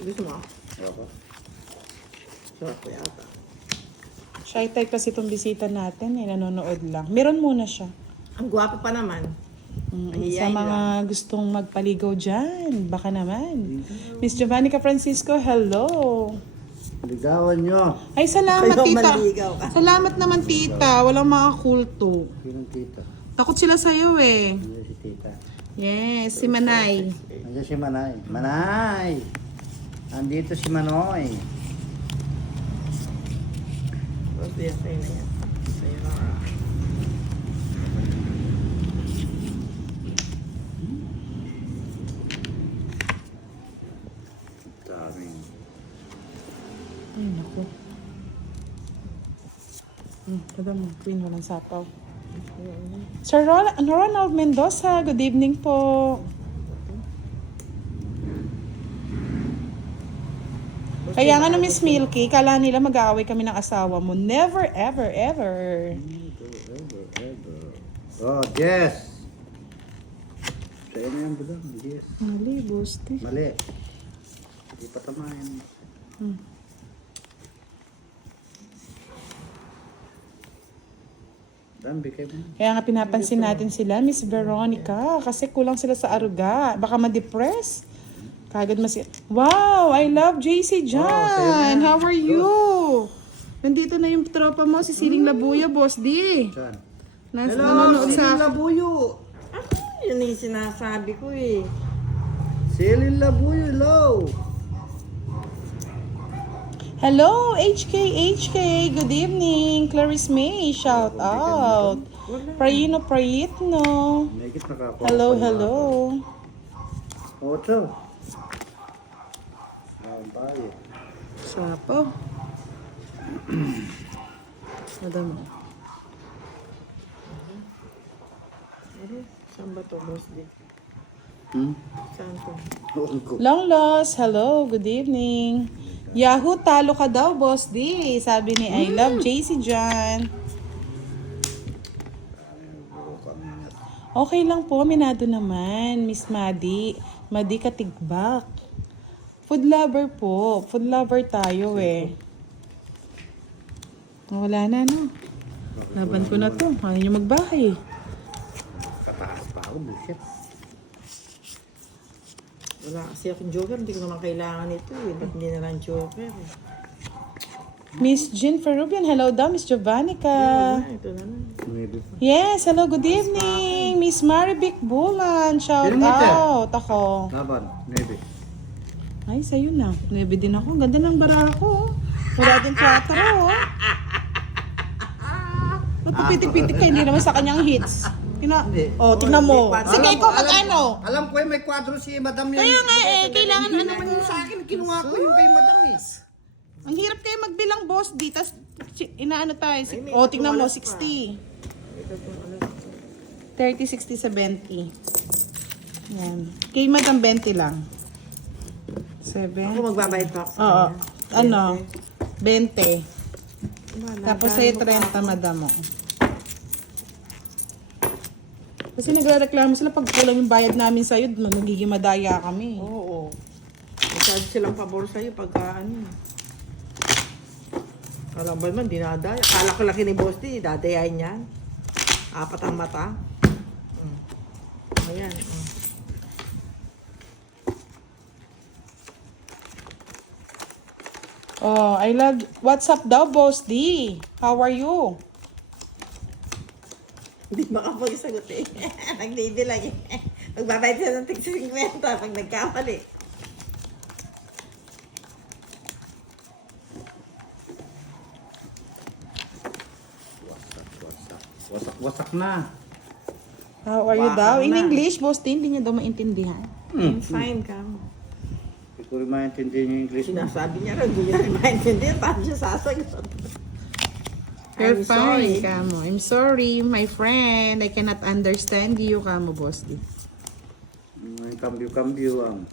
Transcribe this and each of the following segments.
Gusto mo? Ako. Sarap ko yata. Shy type kasi itong bisita natin, nanonood lang. Meron muna siya. Ang gwapo pa naman. Sa mga gustong magpaligaw dyan, baka naman. Miss Giovannica Francisco, hello. Ligawan nyo. Ay, salamat Kayo tita. manligaw ka. Salamat naman tita. Walang mga kulto. Sinong tita? Takot sila sa'yo eh. Nandiyan si tita. Yes, si Manay. Nandiyan si Manay. Manay! Andito si Manoy. Bosdi, sa'yo na yan. Sa'yo na. Daming. Ay, naku. Kada mo, Queen, walang sapaw. Sir Ronald Mendoza, good evening po. Kaya nga no, Miss Milky, kala nila mag-aaway kami ng asawa mo. Never, ever, ever. Oh, Jess! Sa'yo na yan, budang. Jess. Mali, Bosti. Mali. Hindi pa tamayan. Dambi kayo na. Kaya nga pinapansin natin sila, Miss Veronica, kasi kulang sila sa aruga. Baka ma-depress. Kagad wow, I love JC John. How are you? Nandito na yung tropa mo, si Siling Labuya, Boss D. Saan? Nanonood sa... Labuyo! Yun yung sinasabi ko eh. Silin Labuyo, hello! Hello, HK. Good evening. Clarice May, shout out. Prayino. Megit nakakuha. Hello. Ocho. Bayo. Sapo. Madam. Saan ba to, Bosdi? Saan to? Long loss, hello, good evening. Yahoo, talo ka daw, Boss D. Sabi ni I love JC John. Okay lang po, minado naman, Miss Madi. Madi Katigbak. Food lover po. Food lover tayo eh. Wala na, no? Laban ko na to. Ayaw nyo magbahay. Kataas pa ako, bullshit. Wala kasi akong joker. Hindi ko naman kailangan ito eh. Ba't hindi na lang joker eh? Miss Jean Ferrubian, hello daw, Miss Giovannica. Ito na lang. Maybe pa. Yes, hello, good evening. Miss Marivic Bulan, shout out. Ako. Laban, maybe. Ay, sa'yo na. 9 din ako. Ganda ng bara ko. Wala din 4, oh. Ba't papitik-pitik ka? Hindi naman sa kanyang hits. Oh, tignan mo. Sige, ikaw mag-ano. Alam ko may kwadro si Madam yan. Kaya nga eh, kailangan Hindi ano naman yun sa akin. Kinuha ko yung kay Madam eh. Ang hirap kayo magbilang, boss. Di, tas inaano tayo. Oh, tignan mo, 60. 30, 60, 70. Yan. Kay Madam 20 lang. 7. Ako magbabayad pa ako sa Oo. kanya. Ano? 20. Tapos sa'yo 30, madam mo. Kasi nagre-reklamo sila pag kulang yung bayad namin sa'yo, nagiging madaya kami. Oo. Masyado silang pabor sa'yo pagka ano. Alam ba naman, dinadaya. Kala ko laki ni Boss D, dadayain yan. 4 ang mata. Ayan. Oh, I love... What's up daw, Boss D? How are you? Hindi makapagsagot eh. Nagdidilag eh. Magbabayad siya ng tig 50 pag nagkamali. Wasak na. How are you Baka daw? In na. English, Boss D, hindi niya daw maintindihan. I'm fine ka. Hindi ko rin maintindihan yung English mo. Sinasabi niya rin, hindi niya maintindihan. Paano siya sasagot? You're I'm fine, sorry. Kamo. I'm sorry, my friend. I cannot understand you, Kamo, Boss D. May kambyo-kambyo ang.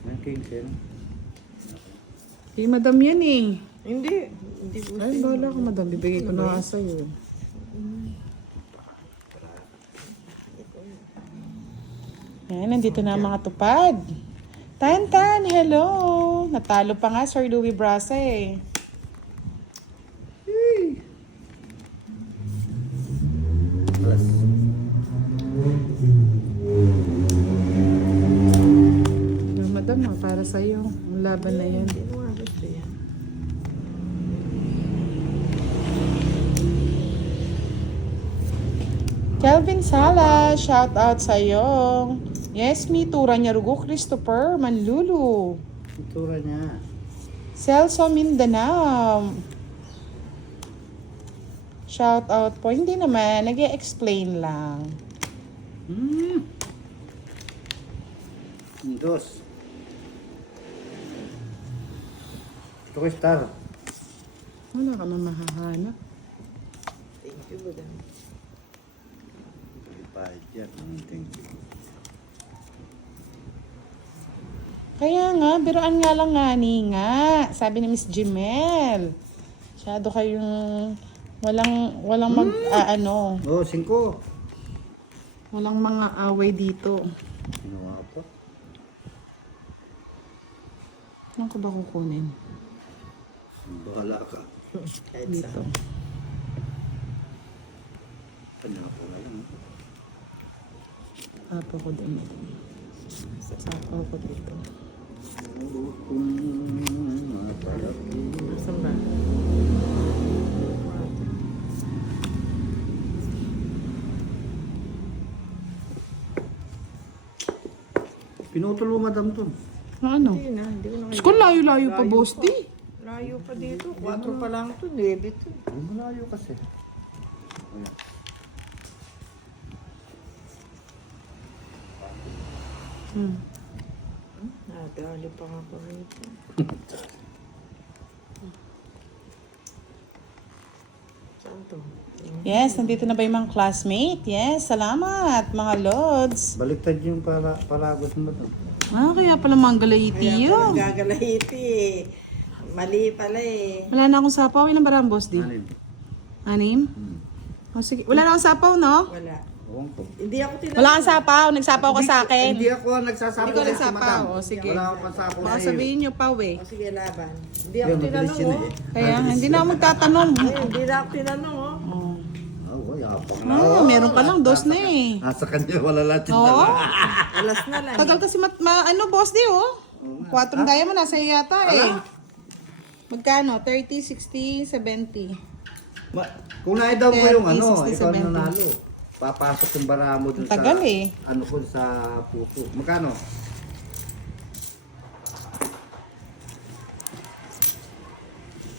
May king siya. Si Madam yan eh. Hindi. Hindi ko Ay, bahala ka, Madam. Bibigay ko na nga sa'yo. Yan, nandito na ang mga tupad. Tan, hello! Natalo pa nga Sir Louie Brasa eh. Alas. Yung madam, para sa'yo. Ang laban na yan. Hindi mo nga gusto yan. Kelvin Sala, shout out sa'yo. Yes, me too. Ranyarugo Christopher Manlulu. Itura niya. Celso Mindanao. Shout out po. Hindi naman. Nag-e-explain lang. Dos. Ito ko star. Wala ka man mahahanap. Thank you, Budang. Bayad yan. Thank you. Kaya nga, biroan nga lang nga. Sabi ni Miss Jimel. Masyado kayong walang ano, Oh, 5. walang mga away dito. Ginawa pa. Ano ko ba kukunin? Bahala ka. Kahit Dito. saan. Panapa na lang. Apo ko din. Apo ko dito. Kung mapalaki. Nasaan ba? Pinutol mo madam to. Ano? Hindi na, hindi ko na Diyos ko, layo-layo pa, boss di. Layo pa dito. 4 pa lang to, 9 to. Ay, malayo kasi. Ayan. Nadali pa nga ko rito. Saan to? Yes, nandito na ba yung mga classmate? Yes, salamat mga lods. Baliktad yung palagos mo to. Ah, kaya pala manggalayiti Kaya yun. pala gagalahiti eh. Mali pala eh. Wala na akong sapaw. Ilan ba ang boss di? Anim. 6? O sige. Wala na akong sapaw, no? Wala. Ewan ko. Hindi ako tinanong. Wala kang sapaw. Nagsapaw ka sa akin. Hindi ako nagsasabi. Hindi ko kasi, nagsapaw. madam. O sige. Wala akong pasapo Baka sa'yo. sabihin nyo pa, we. O sige, laban. Hindi ako Yan, mabilis tinanong yun oh. eh. Kaya hindi na ako magtatanong. Hindi na ako tinanong oh. Oh. Oh, yapang na. Ah, meron ka lang. Dos na eh. Nasa kanya, wala lahat yung Oo. dala. Alas na lang. Tagal kasi ano, boss di, oh. 4 diamond nasa iyo yata eh. Magkano? 30, 60, 70. Kung naidaw ko yung 30, ano, 60, ikaw 70. nanalo. Papasok yung bara mo dun sa... Tagal eh. Ano ko sa puso. Magkano?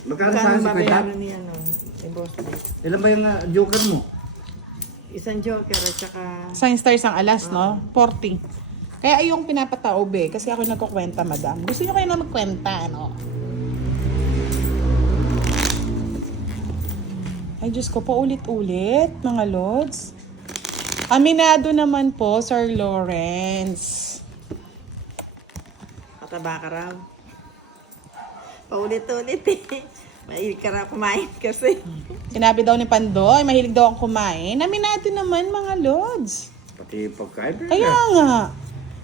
Magkano sa Magkano si ba Kuya? ano ni ano? Ni Boss D? Ilan ba yung joker mo? Isang joker at saka... Science stars ang alas, no? 40. Kaya ayong pinapataob eh. Kasi ako nagkukwenta, madam. Gusto nyo kayo na magkwenta, no? Ay, Diyos ko, paulit-ulit, mga lods. Aminado naman po, Sir Lawrence. Mataba ka raw. Paulit-ulit eh. Mahilig ka raw kumain kasi. Sinabi daw ni Pandoy, mahilig daw akong kumain. Aminado naman, mga lods. Pati pagkain. Kaya nga.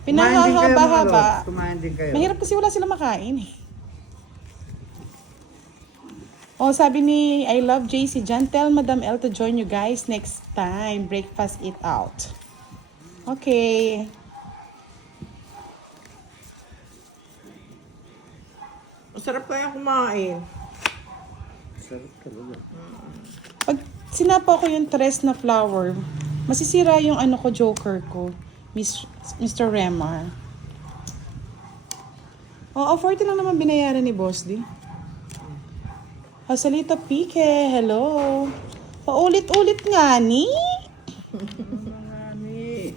Pinahahaba-haba. Kumain din kayo. Mahirap kasi wala sila makain eh. Oh, sabi ni I love JC Jan, tell Madam L to join you guys next time. Breakfast eat out. Okay. Masarap kaya kumain. Sarap talaga. Pag sinapa ko yung tres na flower, masisira yung ano ko, joker ko. Mr. Remar. Oo, 40 lang naman binayaran ni Boss D. Joselito Pique, hello. Paulit-ulit nga ni. Marami.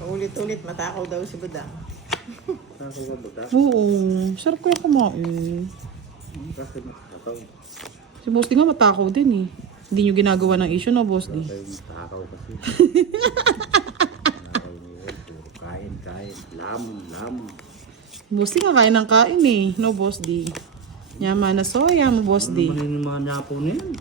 Paulit-ulit matakaw daw si Budang. Saan ko ba? Oo, sarap kaya kumain. Kasi matakaw. Si Boss D nga matakaw din eh. Hindi nyo ginagawa ng issue, no, Boss D? Kayo matakaw kasi. Matakaw niyo. Puro kain. Lamon. Boss D nga kain ng kain eh, no, Boss D? Yaman na soya mo, Boss D. Ano naman yung mga nyapo na yan?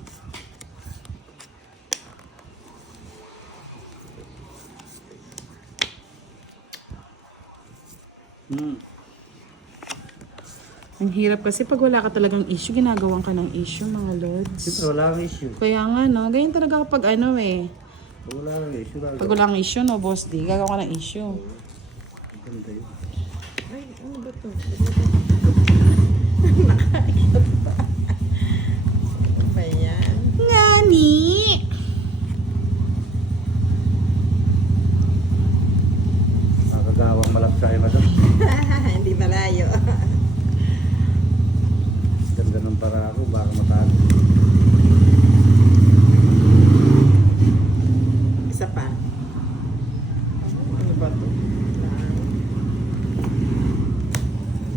Ang hirap kasi pag wala ka talagang issue, ginagawan ka ng issue, mga lods. Siyempre, wala kang issue. Kaya nga, no? Ganyan talaga kapag ano eh. Wala kang issue. Pag wala kang issue, no, boss D, gagawa ka ng issue. Ganda yun. Ay, ano ba to? Ano ba yan? Ngani! Nakagawang malapsa yung madam. Hindi malayo. Ganda ng para ako, baka matalo. Isa pa. Ano ba to?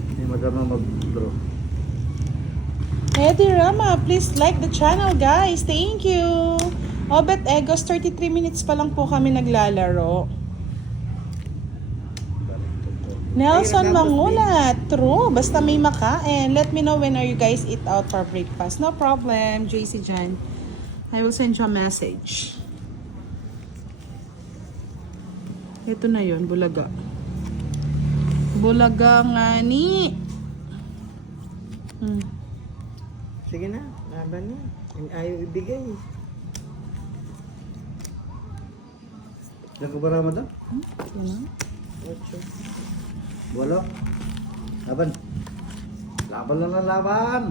Hindi madam na mag-draw. Eddie Rama, please like the channel, guys. Thank you. Obet Egos, 33 minutes pa lang po kami naglalaro. Nelson Mangula, true. Basta may makain. Let me know when are you guys eat out for breakfast. No problem, JC Jan. I will send you a message. Ito na yon, bulaga. Bulaga nga ni. Sige na, laban na. Ayaw ibigay. Ilan ka ba madam? Yan na. 8. Walo. Laban. Laban lang na laban.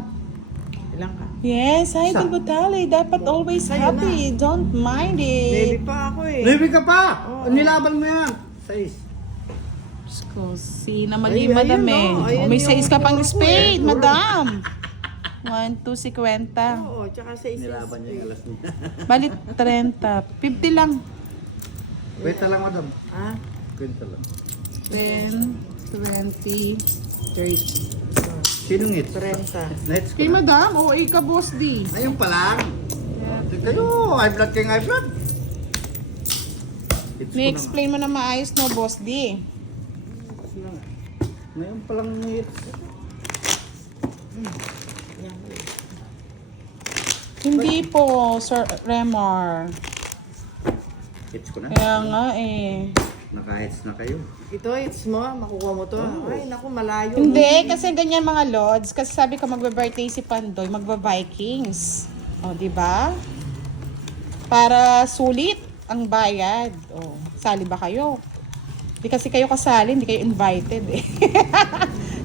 Ilang ka? Yes, hi Dilbutali. Dapat always Sa'yo happy. Don't mind Baby it. pa ako eh. Levi ka pa! Oo. Nilaban mo yan. 6. Sko, si na mali, Ay, madam ayun, eh. no. Ayun May yung 6 ka pang puro ko spade, eh. madam. 1, 2, 50. Oo, tsaka sa isa. Nilaban niya yung alas niya. Balit 30. 50 lang. Kwenta lang madam. Ah, Kwenta lang. 10, 20, 30. Sinong hits? 30. Nets ko Kay na. madam, o ika boss D. Ayun pa lang. Kayo, high blood kayong high blood. Hits ko May na explain mo na maayos no, boss D. nga. Ngayon pa lang hits. Hindi po, Sir Remar. Hits ko na. Kaya nga eh. Naka-hits na kayo. Ito, it's mo. Makukuha mo to. Ay, naku, malayo. Hindi, kasi ganyan mga lods. Kasi sabi ko magbe-birthday si Pandoy, magba-Vikings. O, di ba? Para sulit ang bayad. O, sali ba kayo? Di kasi kayo kasali, hindi kayo invited eh.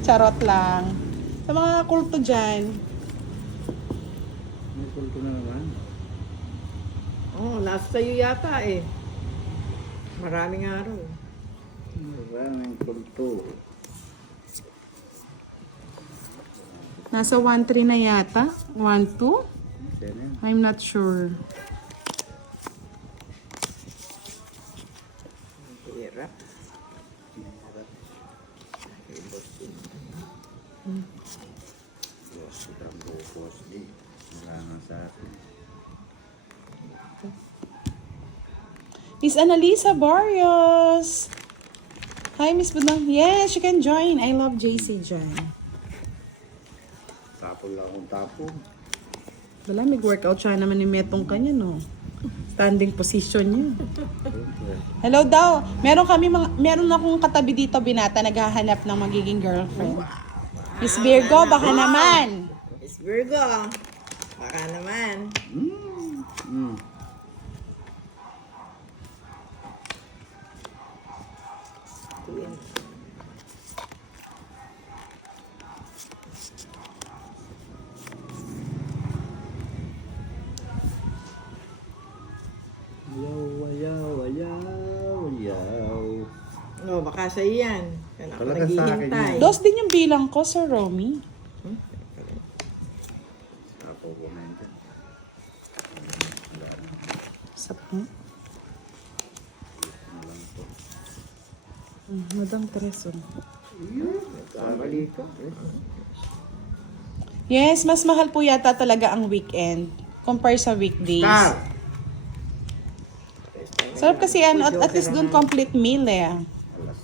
Charot lang. Sa mga kulto dyan, May kulto na naman. Oh, last sa'yo yata eh. Maraming araw. Maraming kulto. nasa 1-3 na yata. 1-2? Yan yan. I'm not sure. Hirap. Boss, itang boss di. Wala nga sa atin. Miss Annalisa Barrios. Hi, Miss Budang. Yes, you can join. I love JC Jan. Tapon lang akong tapon. Wala, mag-workout siya naman ni Metong kanya, no? Standing position niya. Hello daw. Meron akong katabi dito, binata, naghahanap ng magiging girlfriend. Miss Virgo, baka naman. Miss Virgo. Baka naman. Ayaw. No, baka sa iyan. Kaya ako Talaga sa akin naghihintay. yan. Dos din yung bilang ko, Sir Romy. Ako ko na yun. Madam Tereso. Kamali ko. Yes, mas mahal po yata talaga ang weekend compare sa weekdays. Star! Sarap kasi at least doon complete meal eh. Alas.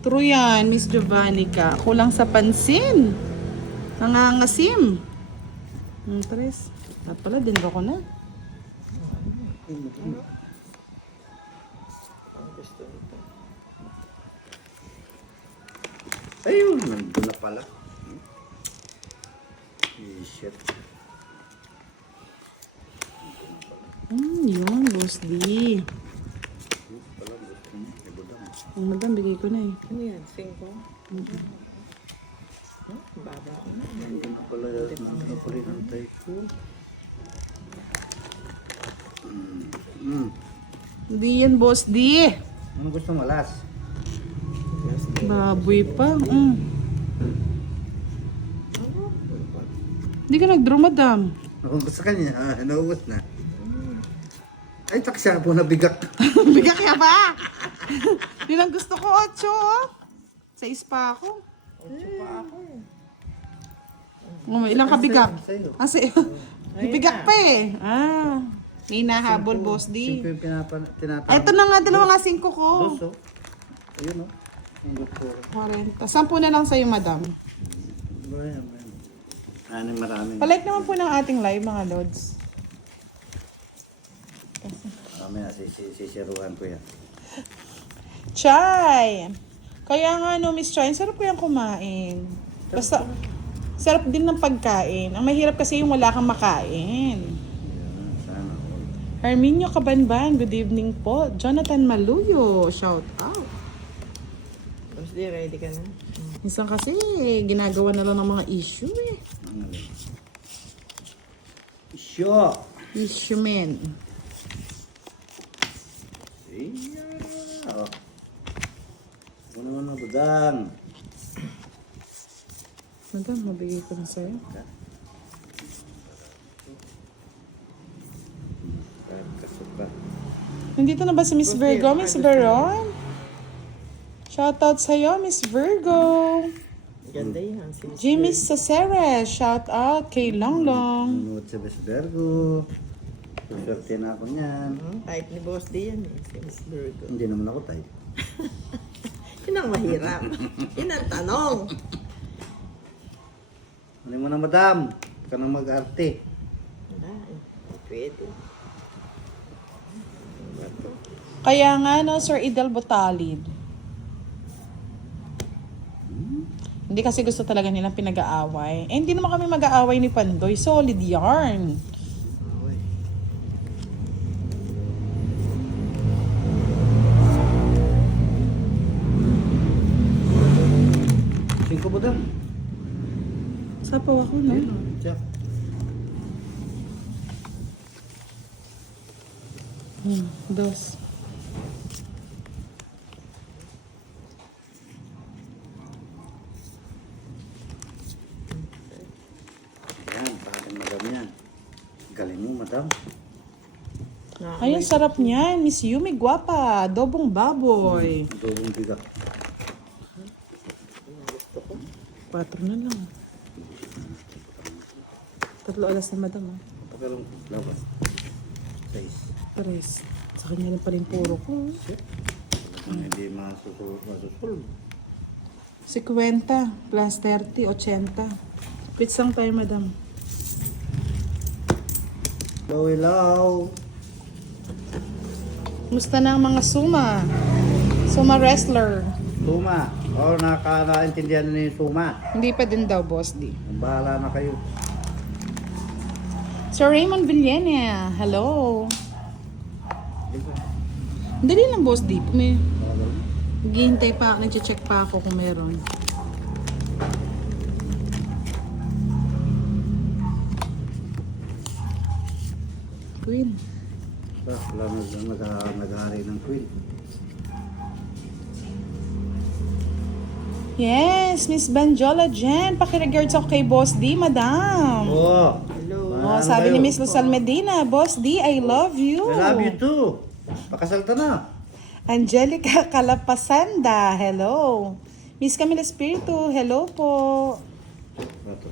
True yan, Miss Giovannica. Kulang sa pansin. Nangangasim. Tres. At pala, dinro ko na. Gusto nito. Ayun, nandun na pala. Shit. Yun, Boss D. Pala, gusto mo. May budang. Ang madam, bigay ko na eh. Ano yan? 5? Baba ko na. Nandun na pala yung antay ko. Hindi yan, Boss D. Ano gusto mo, last? Baboy pa. Hindi ka nag-draw, madam. Naubos sa kanya, naubos na. Ay, taksya po, nabigak. Bigyan kaya ba? Yun ang gusto ko, 8 oh. Sa ispa ako. 8 pa ako. Ilang ka bigak? Sa'yo. Kasi, bibigak pa eh. May nahabol, Boss D. 5 yung tinatanong. Ito na nga, dalawa nga 5 ko. Dos, oh. Ayun, oh. Ang gusto ko. 40. 10 na lang sa'yo, madam. Ayan. Maraming. Palike naman po ng ating live, mga lods. Mamaya, sisiruhan ko yan. Chay! Kaya nga, no, Miss Chay, sarap ko yung kumain. Basta, sarap din ng pagkain. Ang mahirap kasi yung wala kang makain. Ayan, sana all. Herminio Kabanban, good evening po. Jonathan Maluyo, shout out. Boss D, ready ka na? Minsan kasi, ginagawa na lang ng mga issue eh. Ang galing. Sure. Issue men. Yeah. Ano na budang? Madam, mabigay ko na sa'yo. Kasukat. Nandito na ba si Miss Virgo? Miss Veron? Shoutout sa'yo, Miss Virgo. Ganda yan. Jimmy Saceres, shout out kay Longlong. Nanood sa Besbergo. Suswerte na ako niyan. Type ni Boss D yan eh. Si Miss Virgo. Hindi naman ako tayo. Yun ang mahirap. Yun ang tanong. Ano mo na madam? Huwag ka nang mag-arte. Wala eh. Pwede. Kaya nga, no, Sir Idel Botalid. Hindi kasi gusto talaga nilang pinag-aaway. Eh, hindi naman kami mag-aaway ni Pandoy. Solid yarn. Okay. Singko ba dam? Sapaw ako, no? Check. Dos. Yan, bakit madam yan? Galing mo madam. Ay, ang sarap niyan. Miss Yumi, guwapa. Dobong baboy. Dobong bigat. 4 na lang. 3 alas na, madam. Pagalong labas. 6. 3. Sa kanya lang pa rin puro ko. Hindi masusulog. 50 plus 30, 80. Quits lang tayo, madam. Hello, hello. Musta na ang mga suma? Suma wrestler. Suma. Nakakaintindihan na yung suma. Hindi pa din daw, Boss D. Bahala na kayo. Sir Raymond Villena, hello. Dali lang, Boss D. May naghihintay pa, nag-check pa ako kung meron. Queen. Wala naghari ng queen. Yes, Miss Banjola Jen. Pakiregards ako kay Boss D, madam. Oh. Hello. Oh, sabi ni Miss Luzal Medina, Boss D, I love you. I love you too. Pakasalta na. Angelica Calapasanda, hello. Miss Camila Espiritu, hello po. Ito.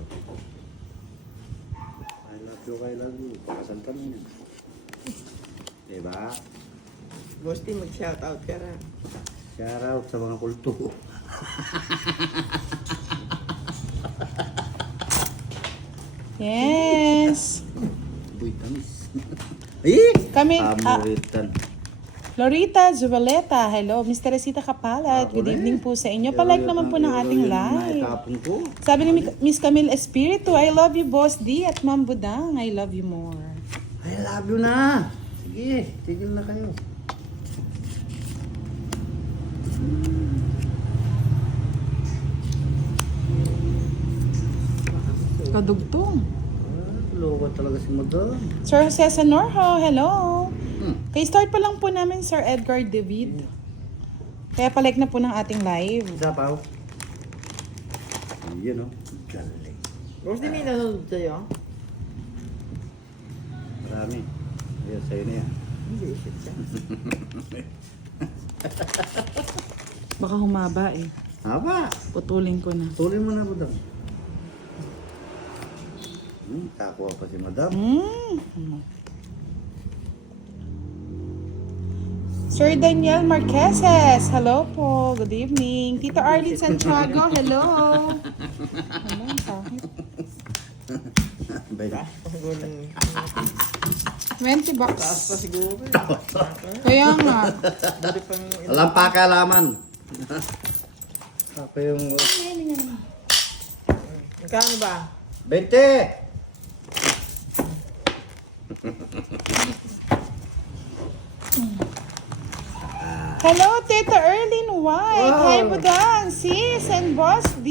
I love you. Pakasalta na yun. Diba? Boss D, mag-shoutout ka na. Shout out sa mga kulto. Yes. Buy tamis. Eh! Kami, Amuritan. Lorita Zubaleta, hello. Miss Teresita Kapalat, good evening po sa inyo. Palike naman po ng ating live. Naitapon ko. Sabi ni Miss Camille Espiritu, I love you, Boss D. At Ma'am Budang, I love you more. I love you na. Sige, tigil na kayo. Kadugtong. Loko talaga si Madam. Sir Jose Sanorho, hello. Hmm. Kay start pa lang po namin, Sir Edgar David. Kaya palike na po ng ating live. Sapaw. Yun o. Galing. Boss, di may nanonood sa'yo? Marami. Ayan, sa'yo na yan. Hindi, shit siya. Baka humaba eh. Haba. Putulin ko na. Tuloy mo na, Madam. Kakuha pa si Madam. Sir Daniel Marqueses, hello po. Good evening. Tito Arlene Santiago, hello. Hello, bakit? Bye. Siguro ng 20 bucks. taas pa siguro. Kaya nga. Dari pang... Walang pakalaman. Ako yung... Magkano ba? 20! Hello, Tita Erlyn White. Wow. Hi, Budang, sis, and Boss D.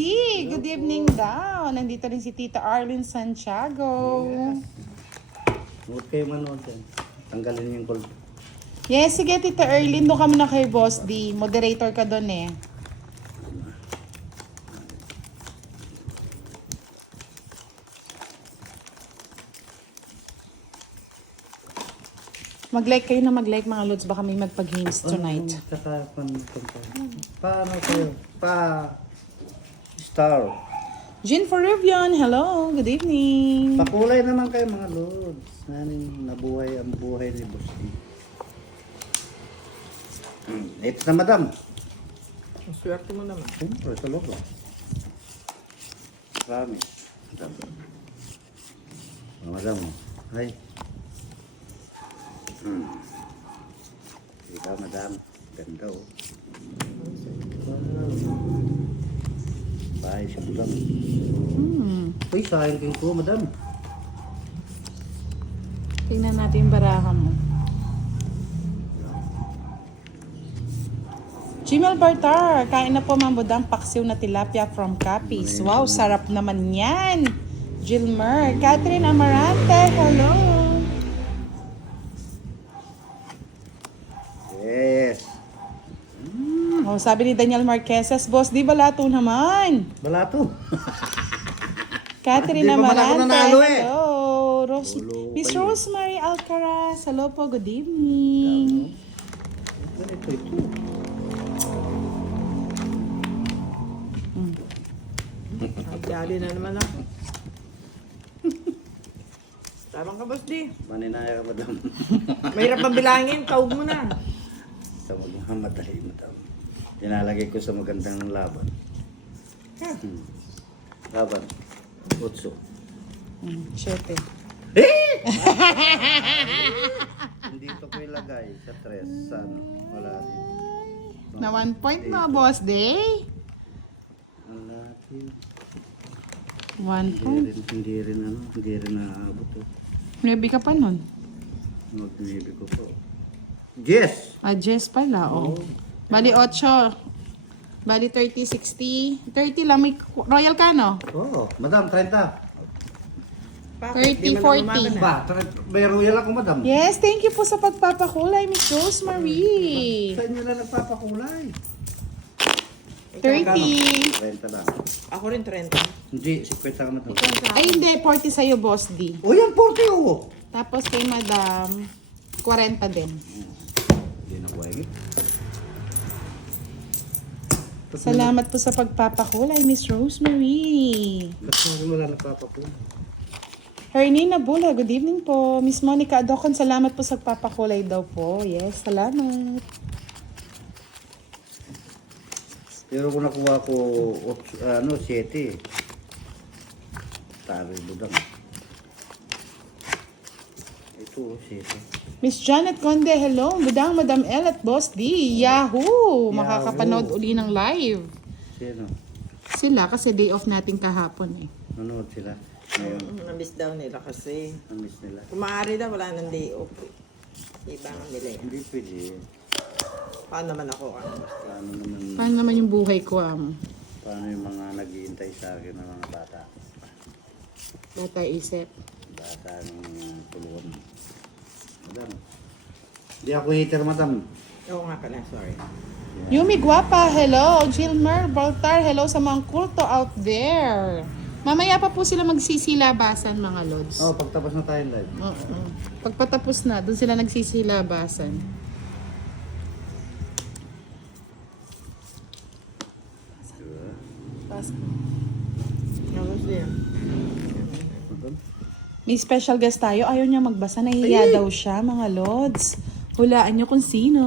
Good evening daw. Nandito rin si Tita Arlene Santiago. Huwag kayo manood yan. Tanggalin yung cold. Yes, sige, Tita Erlyn. Doon ka muna kay Boss D. Moderator ka doon eh. Mag-like kayo na mag-like mga lods. Baka may magpag-games tonight. Paano kayo? Star. Jean Forubion, hello. Good evening. Pakulay naman kayo mga lods. Nanin nabuhay ang buhay ni Boss D. Ito na, Madam. Ang swerte mo naman. Siyempre, sa loob. Promise. Madam. Madam. Hi. Ikaw, Madam. Ganda, oh. Bahay si Budang. Uy, sayang kayo ko, Madam. Tingnan natin yung baraha mo. Jimel Bartar, kain na po Ma'am Budang paksiw na tilapia from Capiz. Wow, sarap naman yan. Gilmer, Catherine Amarante, hello. Yes. Oh, sabi ni Daniel Marqueses, Boss, di balato naman. Balato. Catherine Di pa man ako Amarante, nanalo eh. hello. Miss Rosemary Alcaraz, hello po, good evening. Ganito ito. Jolly na naman ako. Tabang ka, Boss D. Maninaya ka, Madam. Mahirap bang bilangin? Taog mo na. Sa magmamadali, Madam. Tinalagay ko sa magandang laban. Laban. Utso. Siyete. Hindi ito ko ilagay sa tres. Sa ano? Wala din. Na 1 point mo, Boss Day. Wala din. 1 point. Hindi rin naabot. Maybe ka pa nun. Mag-maybe ko po. Yes! Jess pala, oh. Bali 8. Bali 30, 60. 30 lang. May royal ka, no? Oo, Madam, 30. 30, 40. Ba, may royal ako, Madam. Yes, thank you po sa pagpapakulay, Miss Rosemary. Sa inyo na nagpapakulay. 30. 30 lang. Ako rin 30. Hindi, 50 ka, Madam. Ay, hindi. 40 sa'yo, Boss D. O yan, 40 oh! Tapos kay Madam, 40 din. Hindi na kuwagit. Salamat po sa pagpapakulay, Miss Rosemary. Ba't wala nagpapakulay? Hernina Bula, good evening po. Miss Monica Adocon, salamat po sa pagpapakulay daw po. Yes, salamat. Pero kung nakuha ko 7. Tari budang. 2, 7. Miss Janet Conde, hello. Budang Madam L at Boss D. Yahoo! Makakapanood uli ng live. Sino? Sila kasi day off natin kahapon eh. Nanood sila. Ngayon, Na-miss daw nila kasi. na-miss nila. Kung maaari daw, wala nang day off. Iba nga nila eh. Hindi pwede. Paano naman ako? Paano naman yung buhay ko, Paano yung mga naghihintay sa akin ng mga bata? Bata isip. Bata ng tuluan. Madam. Hindi ako hater, madam. Oo nga pala, sorry. Yumi Guapa, hello. Gilmer Baltar, hello sa mga kulto out there. Mamaya pa po sila magsisilabasan, mga lods. Oh, pagtapos na tayo live. Oo. Pagpatapos na, doon sila nagsisilabasan. Tapos din. May special guest tayo. Ayaw niya magbasa. Nahihiya daw siya, mga lods. Hulaan niyo kung sino.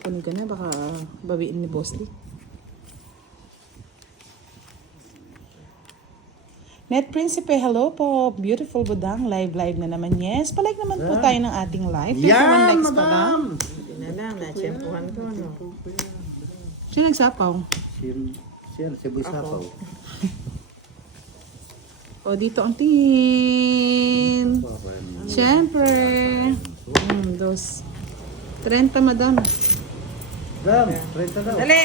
Kunin ka na, baka bawiin ni Boss Lee. Net Principe, hello po. Beautiful Budang. Live na naman. Yes, palike naman po tayo ng ating live. 21 Yan, likes pa lang. madam! Hindi na lang, na-tsempuhan ko. No? Sino nagsapaw? Si Boy Sapaw. O, dito ang tingin. Siyempre. 2. 30, madam. Madam, 30 daw. Dali!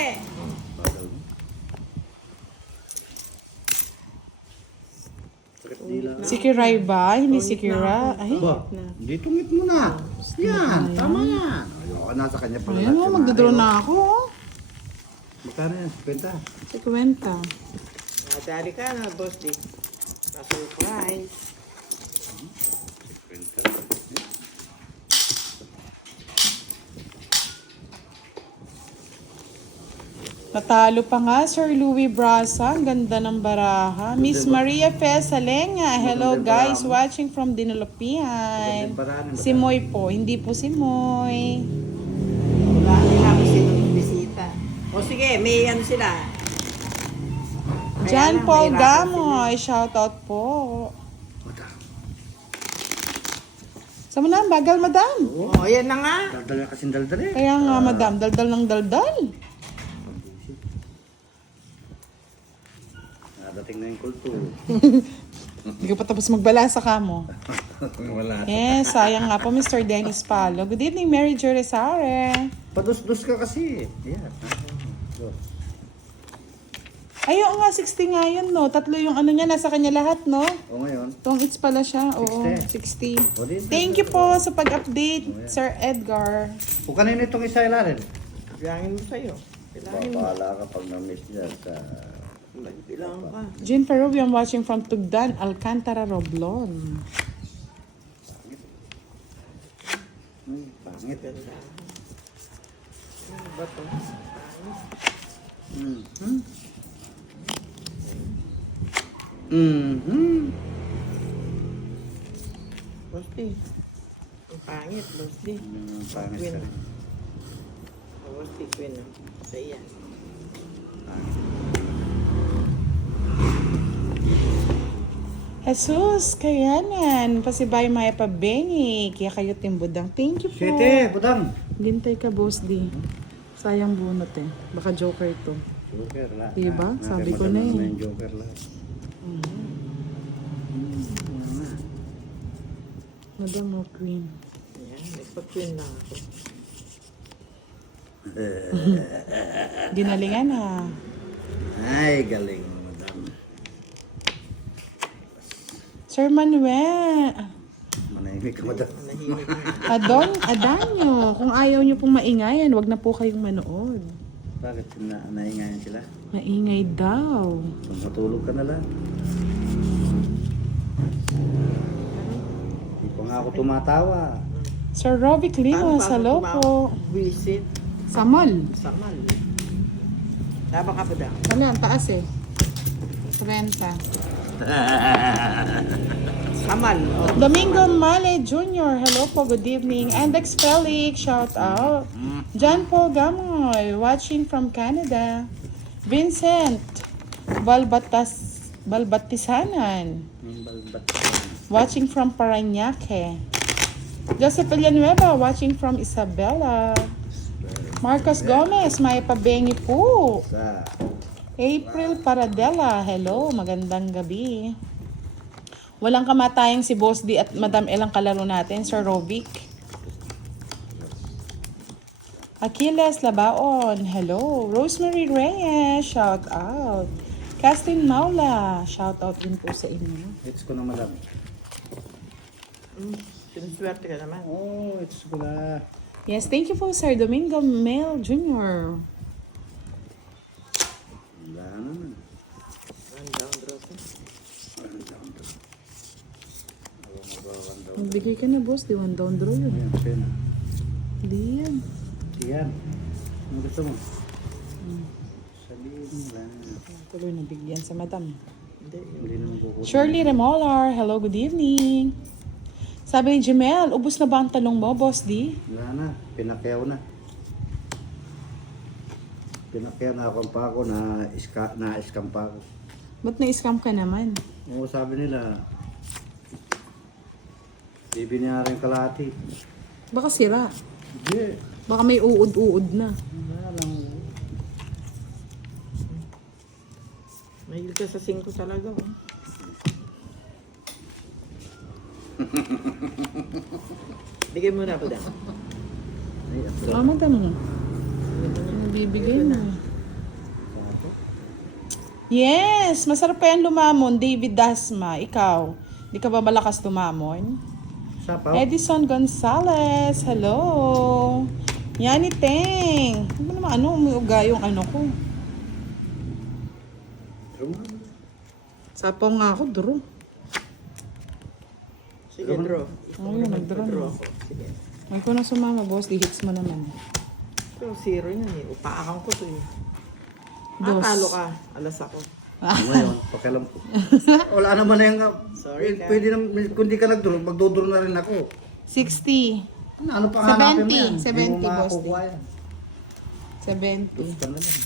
Si Kiray ba? Hindi si Kira. Ay, Ba, dito ngit mo na. Yan, tama yan. Ayoko, nasa kanya pala. ayan o, magdodraw na ako. Magkano yan? 50? Si Kwenta. Nadali ka na, boss di. Pa-surprise. 50. Natalo pa nga, Sir Louis Brasa. Ang ganda ng baraha. Miss Maria Fesalenga. Hello guys, watching from Dinulapian. Si Moy po. Hindi po si Moy. Wala nila ako sinong bisita. O sige, may ano sila. John lang, Paul may raffle Gamoy. Shoutout po. Sa mo na, bagal madam. O, yan na nga. Daldal na kasing daldal eh. Kaya nga madam, daldal ng daldal. Nadating na yung kulto. Hindi ko pa tapos magbalasa ka mo. Wala. Yes, sayang nga po, Mr. Dennis Palo. Good evening, Mary Jo Resare. Padus-dus ka kasi. Yan. Ayaw nga, 60 nga yun, no? Tatlo yung ano niya, nasa kanya lahat, no? O ngayon. Tong it's pala siya. Oo, 60. 60. O, di- Thank you po sa pag-update, Sir Edgar. Kung kanino itong isa ilalim? Bilangin mo sa'yo. Bilangin mo. Bahala ka pag na-miss niya sa... Bilang ka. Jean Peruvi, I'm watching from Tugdan, Alcantara, Roblon. Pangit. Ganda. Ano ba to? Boss di. Ang pangit, boss di. Pangit Queen. ka rin. Boss di, Queen. Sa iyan. Jesus, kayanan. Pasibay maya pa bengi. Kaya kayo timbudang. Thank you po. Sete, budang. Gintay ka, boss D. Sayang bunot eh. Baka joker to. Joker lang. Diba? Sabi ko na eh. Yung joker lang. Madam o queen. Ayan, nagpa-Queen lang ako. Ginalingan ah. Ay, galing, madam. Sir Manuel. Manahimik ka, madam. Nahimik na. Adanyo. Kung ayaw nyo pong maingayan, wag na po kayong manood. Bakit naingayan sila? Maingay daw. Kung matulog ka na lang. Hindi pa nga ako tumatawa. Sir Robbie Climos, hello po. Visit. Sa mall. Samal. Tama ka pa daw. Wala, ang taas eh. 30. Samal. Oh. Domingo Male Jr., hello po, good evening. Andex Felix, shout out. John Paul Gamoy, watching from Canada. Vincent Balbatisanan. Yung balbat. Watching from Parañaque. Joseph Villanueva, watching from Isabela. Marcos Gomez, may pabengi po. Sa. April Paradela, hello, magandang gabi. Walang kamatayang si Boss D at Madam Elang kalaro natin, Sir Rovic. Achilles Labaon, hello. Rosemary Reyes, shout out. Castin Maula, shout out din po sa inyo. It's ko na madam. Siniswerte ka naman. Oh, it's ko na. Yes, thank you po Sir Domingo Mel Jr. Wala naman. One down, Rosa. Magbigay ka na boss, di one down draw yun. Ayan, pena. Hindi yan. Yan. Ano gusto mo? Sabihin mo lang. Tuloy na bigyan sa madam. Hindi. Hindi naman kukuha. Shirley Remolar, hello, good evening. Sabi ni Jemel, ubus na ba ang talong mo, Boss D? Wala na. Pinakyaw na. Pinakyaw na ako pa ako na scam pa ako. Ba't na-scam ka naman? Oo, sabi nila, bibili na rin kalahati. Baka sira. Hindi. Baka may uod-uod na. Wala lang. Mahil ka sa 5 talaga. Oh. Bigay mo na po dyan. Ay, ako. Salamat mo. Bibigay na. Yes! Masarap pa yan lumamon, David Dasma. Ikaw, di ka ba malakas lumamon? Sapaw? Edison Gonzalez, hello! Yani Teng! Ano naman, umiuga yung ano ko? Sapaw nga ako, draw. Sige, draw. Ayun, nag-draw na. ako. Sige. May ko na sumama, boss. Di hits mo naman. Ito, 0 yan eh. Upaakan ko to eh. Dos. Talo ka. Alas ako. Ngayon, pakialam ko. Wala naman na yung... Sorry, ka. Pwede naman, kung di ka nagduro, magduduro na rin ako. 60. Ano pang hanapin mo yan? 70, Hindi mo boss. makakukuha yan. 70. Gusto na lang.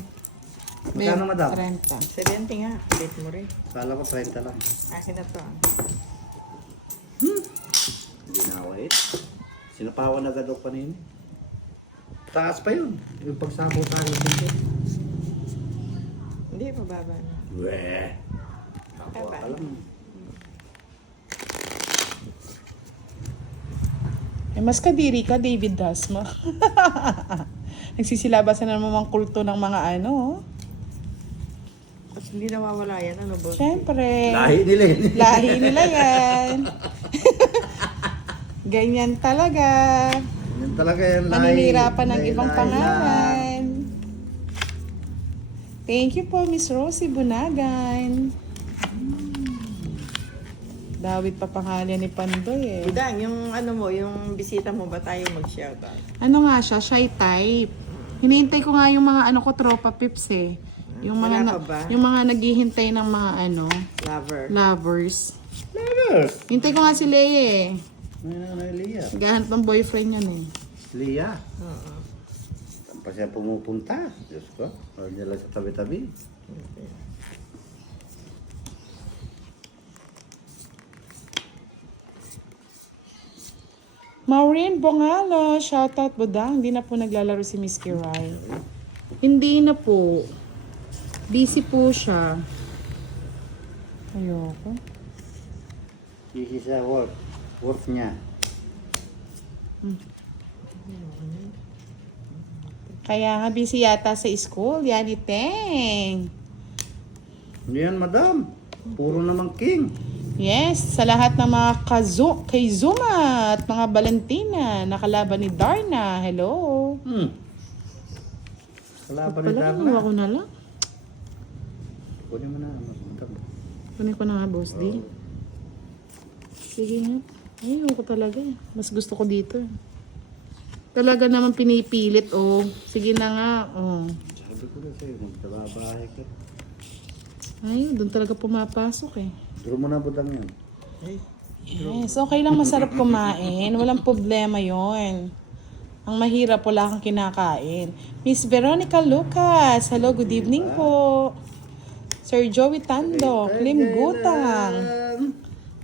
30. Magkano, madam? 30. 70 nga. Ulit mo rin. Kala ko 30 lang. Akin na to. Hindi na wait. Sinapawan agad ako kanina. Taas pa yun. Yung pagsapaw tayo dito. Hindi, mababa na. Weh. Ako ka lang. Eh, mas kadiri ka, David Dasma. Nagsisilabasan na naman ang kulto ng mga ano. Oh. Tapos hindi nawawala yan. Ano, boss? Siyempre. Lahi nila yun. Lahi nila yan. Ganyan talaga. Yan talaga yung lahi. Paninirapan ng Lahi, ibang lahi pangalan. Thank you po, Miss Rosie Bunagan. Dawit pa pangalan ni Pandoy eh. Budang, yung ano mo, yung bisita mo ba tayo mag-shoutout? Ano nga siya, shy type. Hinihintay ko nga yung mga ano ko, tropa pips eh. Yung mga, Wala pa ba? yung mga naghihintay ng mga ano, Lover. lovers. Lovers. Hintay ko nga si Lea eh. Ano na Lia? Gahanap ng boyfriend yan eh. Lia. Oo. Saan pa siya pumupunta? Diyos ko. Huwag niya lang sa tabi-tabi. Maureen Bongalo, shoutout Budang. Hindi na po naglalaro si Miss Kiray. Hindi na po. Busy po siya. Ayoko. Easy sa work. Work niya. Kaya nga busy yata sa school. Yani Teng. Hindi yan, madam. Puro naman king. Yes, sa lahat ng mga kay Zuma at mga Valentina, nakalaban ni Darna. Hello. Kalaban ni Pala, Darna. ginawa ko na lang. Kunin mo na. Madam. Kunin ko na nga, Boss D. Sige nga. Ayun ko talaga. Mas gusto ko dito. Talaga naman pinipilit, oh. Sige na nga, oh. Sabi ko na sa'yo, magtrabahay ka. Ayun, doon talaga pumapasok eh. Duro mo na budang yan. Ay, Yes, okay lang masarap kumain. Walang problema yon. Ang mahirap, wala kang kinakain. Miss Veronica Lucas, hello, good evening po. Sir Joey Tando, Klim Gutang.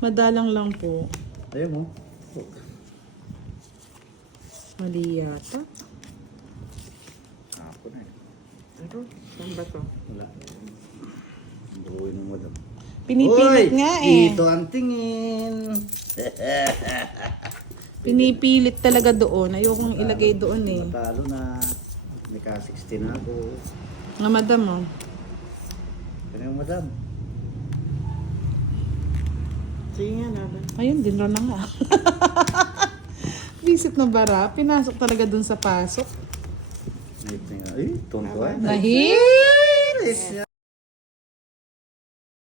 Madalang lang po. Ayun mo. Mali yata. Ako na eh. Ano? Saan ba to? Wala. Buuin mo daw. Pinipilit nga eh. Dito ang tingin. Pinipilit talaga doon. Ayokong ilagay doon eh. Matalo na. May ka-16 na ako. Nga madam oh. Kaya madam. Sige nga, laban. Ayun, din na nga. Visit na bara. Pinasok talaga dun sa pasok. Ay, tonto. Nahit!